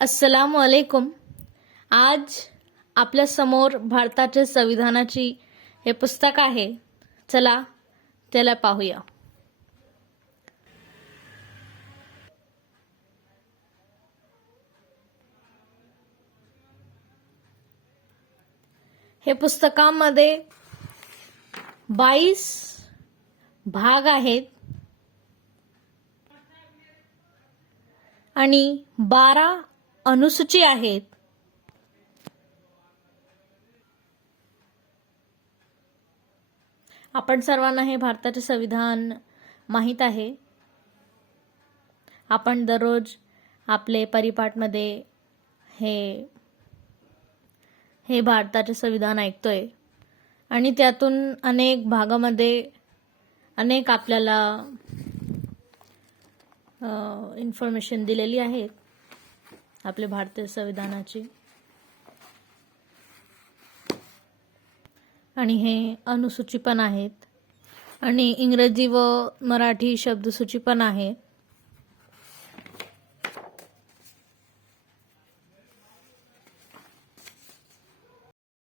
अस्सलाम वालेकुम. आज आपल्या समोर भारताच्या संविधानाची हे पुस्तक आहे. चला त्याला पाहूया. हे पुस्तकामध्ये 22 भाग आहेत आणि 12 अनुसूची आहेत. आपण सर्वांना हे भारताचे संविधान माहीत आहे. आपण दररोज आपले परिपाठमध्ये हे भारताचे संविधान ऐकतोय आणि त्यातून अनेक भागामध्ये अनेक आपल्याला इन्फॉर्मेशन दिलेली आहे आपल्या भारतीय संविधानाची. आणि हे अनुसूची पण आहेत आणि इंग्रजी व मराठी शब्दसूची पण आहेत.